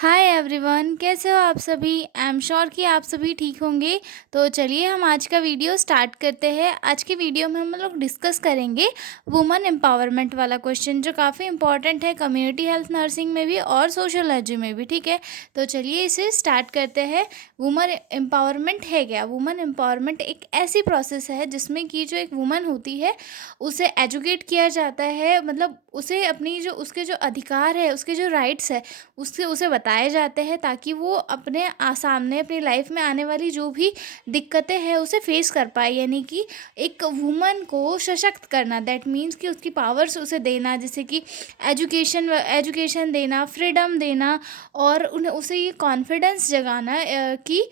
Hi everyone, कैसे हो आप सभी। आई एम श्योर कि आप सभी ठीक होंगे। तो चलिए हम आज का वीडियो स्टार्ट करते हैं। आज के वीडियो में हम लोग डिस्कस करेंगे वुमेन एम्पावरमेंट वाला क्वेश्चन, जो काफ़ी इंपॉर्टेंट है कम्युनिटी हेल्थ नर्सिंग में भी और सोशियोलॉजी में भी। ठीक है, तो चलिए इसे स्टार्ट करते हैं। वुमेन एम्पावरमेंट है क्या? वुमेन एम्पावरमेंट एक ऐसी प्रोसेस है जिसमें कि जो एक वुमन होती है उसे एजुकेट किया जाता है, मतलब उसे अपनी जो उसके जो अधिकार है, उसके जो राइट्स है उससे उसे बताए जाते हैं, ताकि वो अपने सामने अपनी लाइफ में आने वाली जो भी दिक्कतें हैं उसे फेस कर पाए। यानी कि एक वुमन को सशक्त करना, दैट मीन्स कि उसकी पावर्स उसे देना, जैसे कि एजुकेशन एजुकेशन देना, फ्रीडम देना, और उन्हें उसे ये कॉन्फिडेंस जगाना कि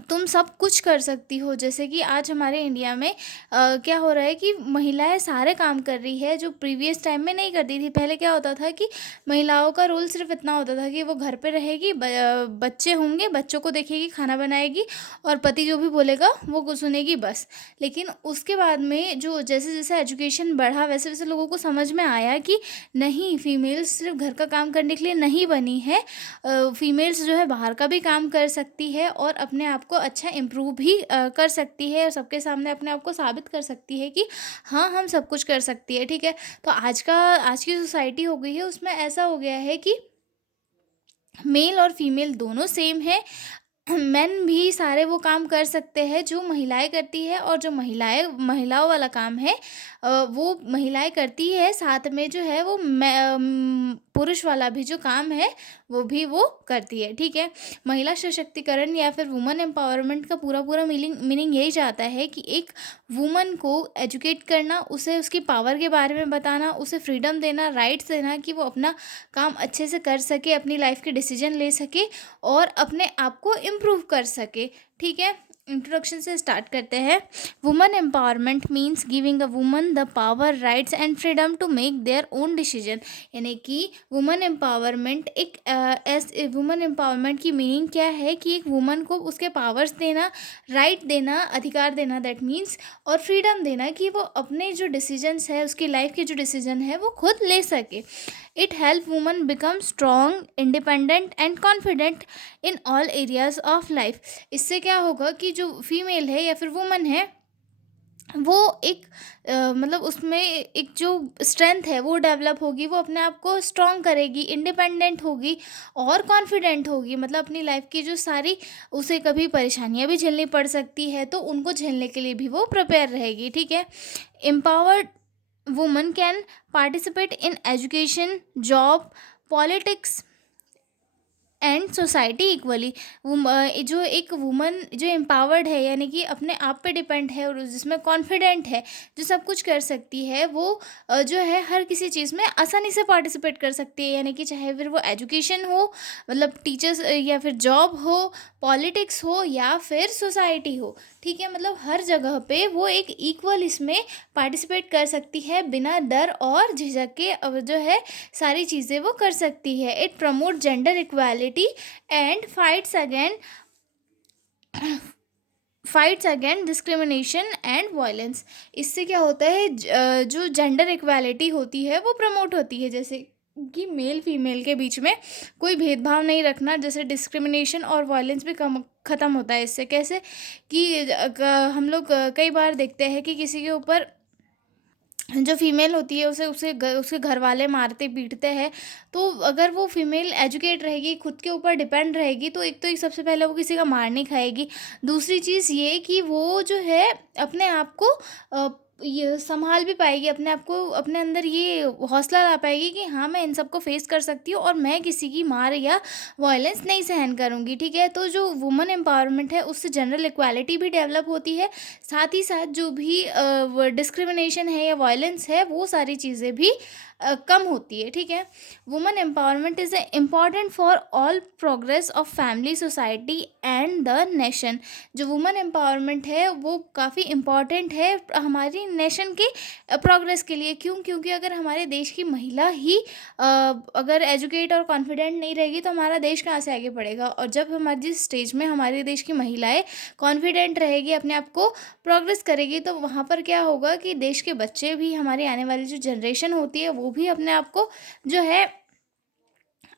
तुम सब कुछ कर सकती हो। जैसे कि आज हमारे इंडिया में क्या हो रहा है कि महिलाएं सारे काम कर रही है जो प्रीवियस टाइम में नहीं करती थी। पहले क्या होता था कि महिलाओं का रोल सिर्फ इतना होता था कि वो घर पे रहेगी, बच्चे होंगे, बच्चों को देखेगी, खाना बनाएगी, और पति जो भी बोलेगा वो सुनेगी बस। लेकिन उसके बाद में जो जैसे जैसे एजुकेशन बढ़ा, वैसे वैसे लोगों को समझ में आया कि नहीं, फीमेल्स सिर्फ घर का काम करने के लिए नहीं बनी है। फीमेल्स जो है बाहर का भी काम कर सकती है और अपने आप को अच्छा इम्प्रूव भी कर सकती है, और सबके सामने अपने आप को साबित कर सकती है कि हाँ, हम सब कुछ कर सकती है। ठीक है, तो आज की सोसाइटी हो गई है, उसमें ऐसा हो गया है कि मेल और फीमेल दोनों सेम है। मेन भी सारे वो काम कर सकते हैं जो महिलाएं करती है, और जो महिलाओं वाला काम है वो महिलाएं करती है। साथ में जो है वो पुरुष वाला भी जो काम है वो भी वो करती है। ठीक है, महिला सशक्तिकरण या फिर वुमन एम्पावरमेंट का पूरा पूरा मीनिंग यही चाहता है कि एक वुमन को एजुकेट करना, उसे उसकी पावर के बारे में बताना, उसे फ्रीडम देना, राइट्स देना कि वो अपना काम अच्छे से कर सके, अपनी लाइफ के डिसीजन ले सके और अपने आप को इम्प्रूव कर सके। ठीक है, इंट्रोडक्शन से स्टार्ट करते हैं। Women empowerment means giving a woman the power, rights and freedom to make their own decision. यानी कि वुमेन एम्पावरमेंट वुमेन एम्पावरमेंट की मीनिंग क्या है कि एक वुमन को उसके पावर्स देना, राइट देना, अधिकार देना, दैट मीन्स, और फ्रीडम देना कि वो अपने जो डिसीजंस है, उसकी लाइफ के जो डिसीजन है वो खुद ले सके। It help woman become strong, independent and confident in all areas of life. इससे क्या होगा कि जो फीमेल है या फिर वुमन है वो एक मतलब उसमें एक जो स्ट्रेंथ है वो डेवलप होगी, वो अपने आप को स्ट्रॉन्ग करेगी, इंडिपेंडेंट होगी और कॉन्फिडेंट होगी। मतलब अपनी लाइफ की जो सारी उसे कभी परेशानियां भी झेलनी पड़ सकती है तो उनको झेलने के लिए भी वो प्रिपेयर रहेगी। ठीक है, empowered woman can participate in education, job, politics and society equally. जो एक वुमन जो एम्पावर्ड है, यानी कि अपने आप पे डिपेंड है और जिसमें कॉन्फिडेंट है, जो सब कुछ कर सकती है, वो जो है हर किसी चीज़ में आसानी से पार्टिसिपेट कर सकती है। यानी कि चाहे फिर वो एजुकेशन हो, मतलब टीचर्स, या फिर जॉब हो, पॉलिटिक्स हो, या फिर सोसाइटी हो। ठीक है, मतलब हर जगह पे वो एक इक्वल इसमें पार्टिसिपेट कर सकती है, बिना डर और झिझक के जो है सारी चीज़ें वो कर सकती है। It promote gender equality and fights against discrimination and violence. इससे क्या होता है, जो जेंडर इक्वालिटी होती है वो प्रमोट होती है, जैसे कि मेल फीमेल के बीच में कोई भेदभाव नहीं रखना, जैसे डिस्क्रिमिनेशन और वायलेंस भी कम ख़त्म होता है इससे। कैसे कि हम लोग कई बार देखते हैं कि किसी के ऊपर जो फीमेल होती है उसके घर वाले मारते पीटते हैं। तो अगर वो फीमेल एजुकेट रहेगी, खुद के ऊपर डिपेंड रहेगी, तो एक तो एक सबसे पहले वो किसी का मार नहीं खाएगी। दूसरी चीज़ ये कि वो जो है अपने आप को ये संभाल भी पाएगी, अपने आप को, अपने अंदर ये हौसला ला पाएगी कि हाँ, मैं इन सबको फेस कर सकती हूँ और मैं किसी की मार या वायलेंस नहीं सहन करूँगी। ठीक है, तो जो वुमेन एम्पावरमेंट है उससे जनरल इक्वालिटी भी डेवलप होती है, साथ ही साथ जो भी डिस्क्रिमिनेशन है या वायलेंस है वो सारी चीज़ें भी कम होती है। ठीक है, women empowerment is important for all progress of family, society and the nation. जो वुमेन एम्पावरमेंट है वो काफ़ी इम्पॉर्टेंट है हमारी नेशन के प्रोग्रेस के लिए। क्यों? क्योंकि अगर हमारे देश की महिला ही अगर एजुकेट और कॉन्फिडेंट नहीं रहेगी तो हमारा देश कहाँ से आगे बढ़ेगा। और जब हमारे जिस स्टेज में हमारे देश की महिलाएं कॉन्फिडेंट रहेगी, अपने आप को प्रोग्रेस करेगी, तो वहाँ पर क्या होगा कि देश के बच्चे भी, हमारी आने वाली जो जनरेशन होती है वो भी अपने आप को जो है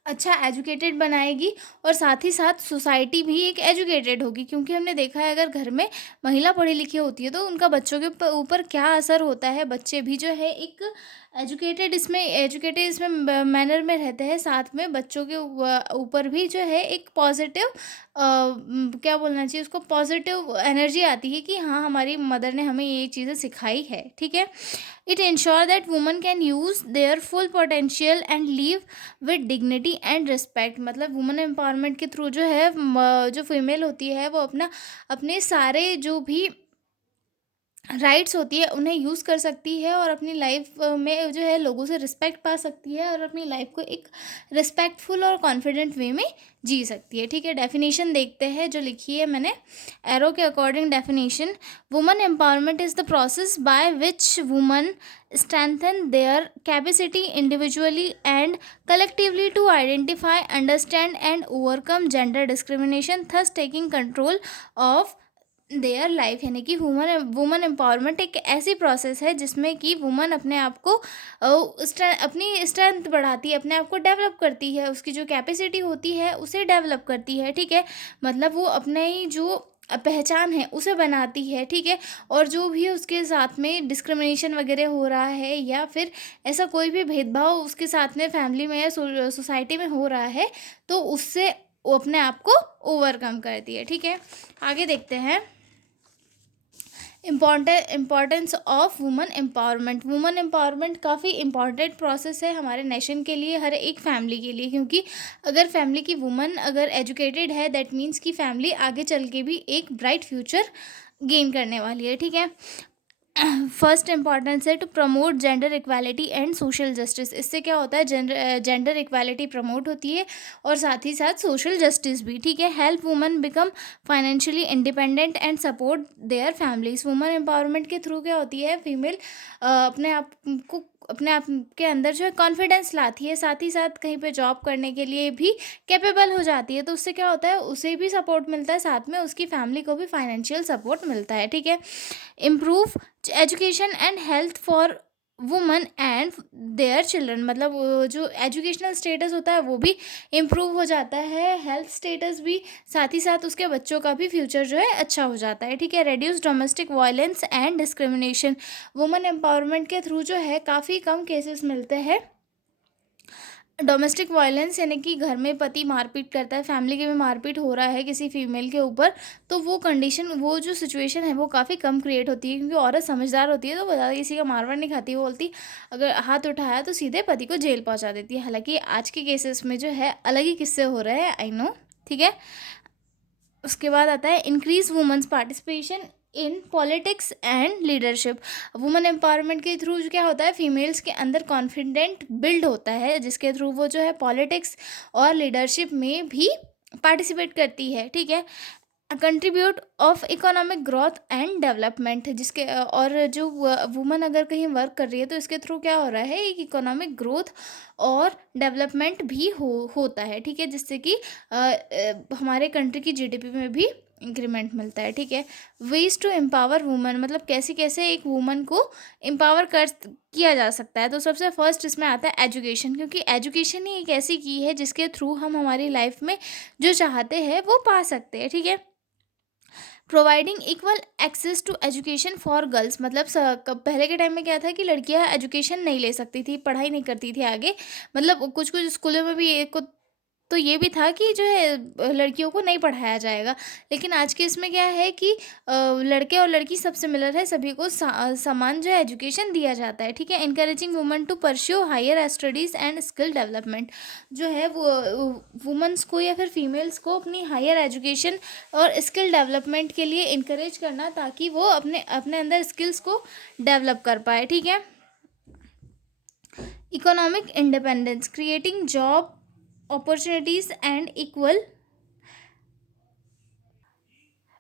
अच्छा एजुकेटेड बनाएगी और साथ ही साथ सोसाइटी भी एक एजुकेटेड होगी, क्योंकि हमने देखा है अगर घर में महिला पढ़ी लिखी होती है तो उनका बच्चों के ऊपर क्या असर होता है। बच्चे भी जो है एक एजुकेटेड इसमें मैनर में रहते हैं, साथ में बच्चों के ऊपर भी जो है एक पॉजिटिव क्या बोलना चाहिए उसको, पॉजिटिव एनर्जी आती है कि हाँ हमारी मदर ने हमें ये चीज़ें सिखाई है। ठीक है, it ensure that woman can use their full potential and leave with dignity and respect. मतलब वुमेन एम्पावरमेंट के थ्रू जो है जो फीमेल होती है वो अपने सारे जो भी राइट्स होती है उन्हें यूज़ कर सकती है और अपनी लाइफ में जो है लोगों से रिस्पेक्ट पा सकती है और अपनी लाइफ को एक रिस्पेक्टफुल और कॉन्फिडेंट वे में जी सकती है। ठीक है, डेफिनेशन देखते हैं जो लिखी है मैंने एरो के according. Definition, women empowerment is the process by which woman strengthen their capacity individually and collectively to identify, understand and overcome gender discrimination, thus taking control of their life. यानी कि woman empowerment एक ऐसी process है जिसमें कि woman अपने आप को अपनी स्ट्रेंथ बढ़ाती है, अपने आप को डेवलप करती है, उसकी जो कैपेसिटी होती है उसे डेवलप करती है। ठीक है, मतलब वो अपने ही जो पहचान है उसे बनाती है। ठीक है, और जो भी उसके साथ में डिस्क्रिमिनेशन वगैरह हो रहा है या फिर ऐसा कोई भी भेदभाव उसके साथ में फैमिली में या सोसाइटी में हो रहा है तो उससे वो अपने आप को ओवरकम करती है। ठीक है, आगे देखते हैं importance of women empowerment. Women empowerment काफ़ी इम्पॉर्टेंट प्रोसेस है हमारे नेशन के लिए, हर एक फैमिली के लिए, क्योंकि अगर फैमिली की वुमन अगर एजुकेटेड है दैट मीन्स कि फैमिली आगे चल के भी एक ब्राइट फ्यूचर गेन करने वाली है। ठीक है, फर्स्ट इम्पॉर्टेंस है to promote gender equality and social justice. इससे क्या होता है, जेंडर इक्वालिटी प्रमोट होती है और साथ ही साथ सोशल जस्टिस भी। ठीक है, help woman become financially independent and support their families. Woman empowerment के थ्रू क्या होती है, फीमेल अपने आप के अंदर जो है कॉन्फिडेंस लाती है, साथ ही साथ कहीं पे जॉब करने के लिए भी कैपेबल हो जाती है। तो उससे क्या होता है, उसे भी सपोर्ट मिलता है, साथ में उसकी फैमिली को भी फाइनेंशियल सपोर्ट मिलता है। ठीक है, improve education and health for woman and their children. मतलब वो जो एजुकेशनल स्टेटस होता है वो भी इम्प्रूव हो जाता है, हेल्थ स्टेटस भी, साथ ही साथ उसके बच्चों का भी फ्यूचर जो है अच्छा हो जाता है। ठीक है, reduce domestic violence and discrimination. Women empowerment के थ्रू जो है काफ़ी कम केसेस मिलते हैं डोमेस्टिक वायलेंस, यानी कि घर में पति मारपीट करता है, फैमिली के में मारपीट हो रहा है किसी फीमेल के ऊपर, तो वो कंडीशन, वो जो सिचुएशन है वो काफ़ी कम क्रिएट होती है, क्योंकि औरत समझदार होती है तो ज़्यादा किसी का मारवाड़ नहीं खाती। वो बोलती अगर हाथ उठाया तो सीधे पति को जेल पहुंचा देती है। हालांकि आज के केसेस में जो है अलग ही किस्से हो रहे हैं, आई नो। ठीक है, उसके बाद आता है increase women's participation in politics and leadership. Women empowerment के थ्रू क्या होता है, फीमेल्स के अंदर कॉन्फिडेंट बिल्ड होता है, जिसके थ्रू वो जो है पॉलिटिक्स और लीडरशिप में भी पार्टिसिपेट करती है। ठीक है, contribute of economic growth and development, जिसके और जो वुमन अगर कहीं वर्क कर रही है तो इसके थ्रू क्या हो रहा है, एक इकोनॉमिक ग्रोथ और डेवलपमेंट भी होता है। ठीक है, जिससे कि हमारे कंट्री की जीडीपी में भी इंक्रीमेंट मिलता है। ठीक है, वेज टू एम्पावर वुमन, मतलब कैसे कैसे एक वुमन को एम्पावर कर किया जा सकता है। तो सबसे फर्स्ट इसमें आता है एजुकेशन, क्योंकि एजुकेशन ही एक ऐसी की है जिसके थ्रू हम हमारी लाइफ में जो चाहते हैं वो पा सकते हैं। ठीक है, providing equal access to education for girls. मतलब पहले के टाइम में क्या था कि लड़कियां एजुकेशन नहीं ले सकती थी, पढ़ाई नहीं करती थी आगे, मतलब कुछ कुछ स्कूलों में भी एक तो ये भी था कि जो है लड़कियों को नहीं पढ़ाया जाएगा। लेकिन आज के इसमें क्या है कि लड़के और लड़की सब सिमिलर है, सभी को समान जो है एजुकेशन दिया जाता है। ठीक है, encouraging woman to pursue higher studies and skill development. जो है वो वुमेंस को या फिर फीमेल्स को अपनी हायर एजुकेशन और स्किल डेवलपमेंट के लिए इनकरेज करना, ताकि वो अपने अपने अंदर स्किल्स को डेवलप कर पाए। ठीक है, economic independence, creating job opportunities and equal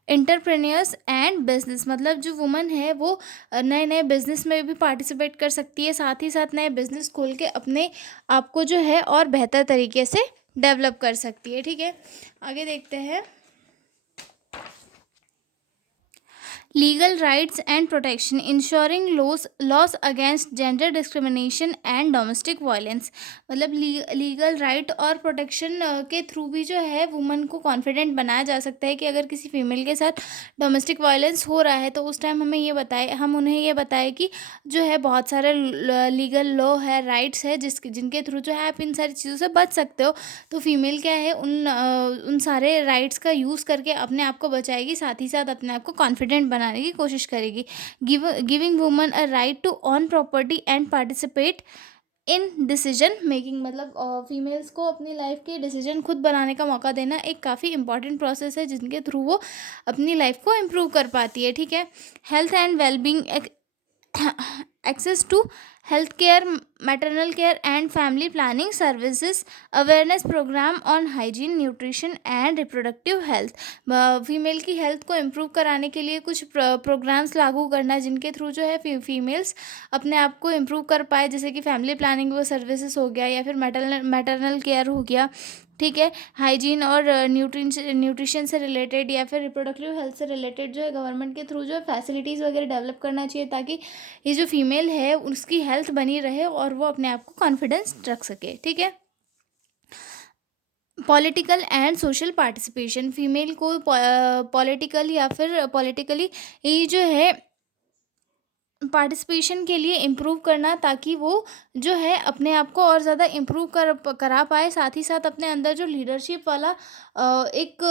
entrepreneurs and business. मतलब जो वुमन है वो नए नए बिजनेस में भी पार्टिसिपेट कर सकती है, साथ ही साथ नए बिजनेस खोल के अपने आप को जो है और बेहतर तरीके से डेवलप कर सकती है। ठीक है, आगे देखते हैं legal rights and protection, ensuring loss against gender discrimination and domestic violence. मतलब लीगल राइट और प्रोटेक्शन के थ्रू भी जो है वुमन को कॉन्फिडेंट बनाया जा सकता है कि अगर किसी फीमेल के साथ डोमेस्टिक वायलेंस हो रहा है तो उस टाइम हम उन्हें ये बताएं कि जो है बहुत सारे लीगल लॉ है, राइट्स है जिनके थ्रू जो है आप इन सारी चीज़ों से बच सकते हो। तो फीमेल क्या है उन सारे राइट्स का यूज़ करके अपने आप को बचाएगी, साथ ही साथ अपने आप को कॉन्फिडेंट बनाने की कोशिश करेगी। Giving woman a right to own property and participate in decision making. मतलब फीमेल्स को अपनी लाइफ के डिसीजन खुद बनाने का मौका देना एक काफ़ी इंपॉर्टेंट प्रोसेस है जिनके थ्रू वो अपनी लाइफ को इम्प्रूव कर पाती है। ठीक है। Health and wellbeing, access to health care, maternal care and family planning services, awareness program on hygiene, nutrition and reproductive health। Female की हेल्थ को इम्प्रूव कराने के लिए कुछ प्रोग्राम्स लागू करना जिनके थ्रू जो है फीमेल्स अपने आप को इम्प्रूव कर पाए, जैसे कि फैमिली प्लानिंग वो सर्विसेज हो गया या फिर मैटरनल केयर हो गया। ठीक है। हाइजीन और न्यूट्रिशन से रिलेटेड या फिर रिप्रोडक्टिव हेल्थ से रिलेटेड जो है गवर्नमेंट के थ्रू जो है फैसिलिटीज़ वगैरह डेवलप करना चाहिए ताकि ये जो फीमेल है उसकी हेल्थ बनी रहे और वो अपने आप को कॉन्फिडेंस रख सके। ठीक है। Political and social participation, female को पॉलिटिकल या फिर पॉलिटिकली ये जो है पार्टिसिपेशन के लिए इम्प्रूव करना ताकि वो जो है अपने आप को और ज़्यादा इम्प्रूव करा पाए, साथ ही साथ अपने अंदर जो लीडरशिप वाला एक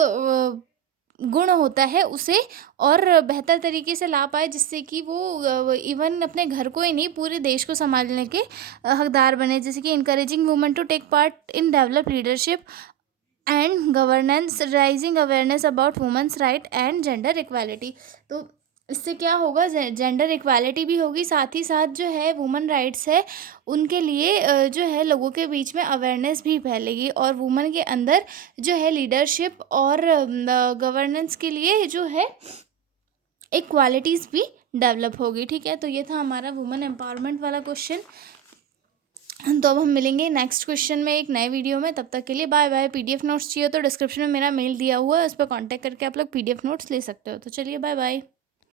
गुण होता है उसे और बेहतर तरीके से ला पाए, जिससे कि वो इवन अपने घर को ही नहीं पूरे देश को संभालने के हकदार बने। जैसे कि encouraging women to take part in develop leadership and governance, raising awareness about women's right and gender equality. तो इससे क्या होगा, जेंडर इक्वालिटी भी होगी, साथ ही साथ जो है वुमेन राइट्स है उनके लिए जो है लोगों के बीच में अवेयरनेस भी फैलेगी और वुमेन के अंदर जो है लीडरशिप और गवर्नेंस के लिए जो है एक क्वालिटीज़ भी डेवलप होगी। ठीक है। तो ये था हमारा वुमेन एम्पावरमेंट वाला क्वेश्चन। तो अब हम मिलेंगे नेक्स्ट क्वेश्चन में एक नए वीडियो में। तब तक के लिए बाय बाय। पीडीएफ नोट्स चाहिए तो डिस्क्रिप्शन में मेरा मेल दिया हुआ है, उस पर कांटेक्ट करके आप लोग पीडीएफ नोट्स ले सकते हो। तो चलिए बाय बाय।